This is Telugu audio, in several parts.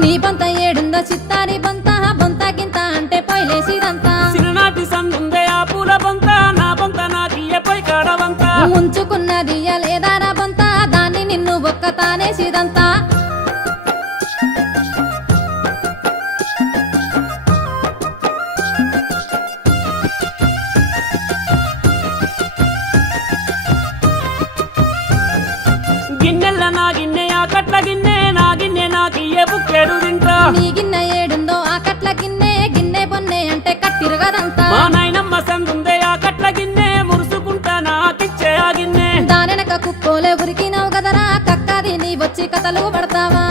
నీ బొంత ఏడుందో చిత్తారి బొంత బొంత గింత అంటే పొయ్యిలేసిదంతా చిన్ననాటి సందుందే ఆ పూల బొంత నా బొంత నాకియ్య పొయ్యి కాడవంత ఉంచుకున్నది లేదారా బొంత దాన్ని నిన్ను ఒక్క తానేసిదంతా గిన్నెల నా గిన్నె ఆ కట్ల గిన్నె నా గిన్నె నాకియ్యే బుక్కేడు తింటా నీ గిన్నె ఏడుందో ఆ కట్ల గిన్నె గిన్నె బొన్నె అంటే కట్టిరుగదంతా మా నాయనమ్మ సందుందే ఆ కట్ల గిన్నె మురుసుకుంటా నాకిచ్చే ఆ గిన్నె దానెనక కుక్కోలే ఉరికినావు కదరా కక్కది నీ వచ్చి కథలు పడతావా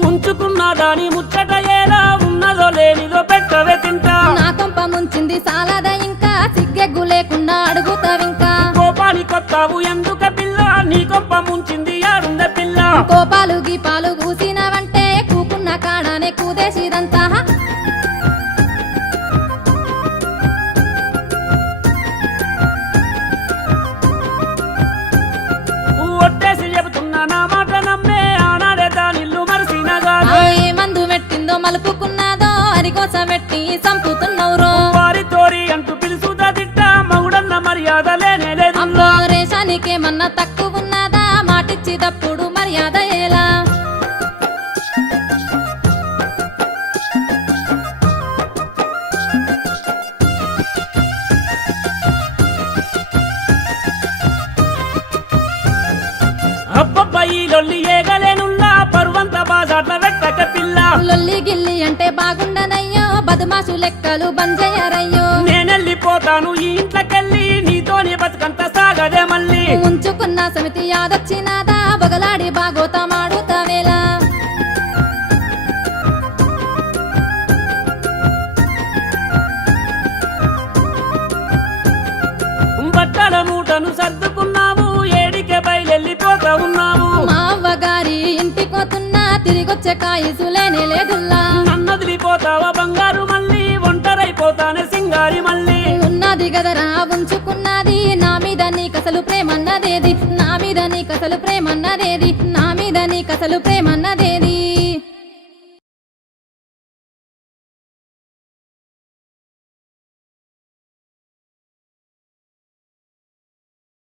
ఉంచుకున్న దాని ముచ్చట ఎలా ఉన్నదో లేనిదో పెట్టవే తింటా నా కొంప ముంచింది సాలద ఇంకా సిగ్గెగ్గు లేకుండా అడుగుతావింకా కోపానికొత్తావు ఎందుక పిల్ల నీ కొంప ముంచింది ఆడుంద పిల్ల కోపాలు గీపాలు కూసినవంటే కూకున్న కాడానే కూదేసిదంతా ఒట్టేసి చెబుతున్నా నా మాట నమ్మే ఆనాడే దానిల్లు మరిసినగా ఏ మందు పెట్టిందో మలుపుకున్నాదో అరికోస పెట్టి చంపుతున్నవురో వారి తోరి అంటూ పిలుసుదా తిట్ట మగుడన్న మర్యాద లేనే లేదు అమ్మో రేషానికేమన్నా తక్కువ ఉన్నదా మాటిచ్చి తప్పుడు మర్యాద ఎలా అబ్బబ్బ ఈ లొల్లి ఏగలేనుల్లా పరువంత బాజాట్ల వెట్టక పిల్ల లొల్లి గిల్లి అంటే బాగుండనయ్యో బదుమాసు లెక్కలు బంజయ్యారయ్యో నేనెళ్ళిపోతాను ఈ ఇంట్లోకెళ్ళి నీతోని బతుకంత సాగదే మళ్ళీ ఉంచుకున్న సమితి యాదొచ్చినాదా బొగలాడి బాగోతమాడుతావేలా బట్టల మూటను సర్దుకున్నాము ఏడికే బయలెళ్ళిపోతా ఉన్నాము మా అవ్వగారి ఇంటికోతున్నా తిరిగొచ్చే కాయసులేనే లేదుల్లా నన్నొదిలిపోతావా బంగారు మళ్ళీ ఒంటరైపోతానే సింగారి మళ్ళీ ఉన్నది గదరా ఉంచుకున్నది నా మీద నీకసలు ప్రేమన్నదేది నా మీద నీకసలు ప్రేమన్నదేది నా మీద నీకసలు ప్రేమన్నది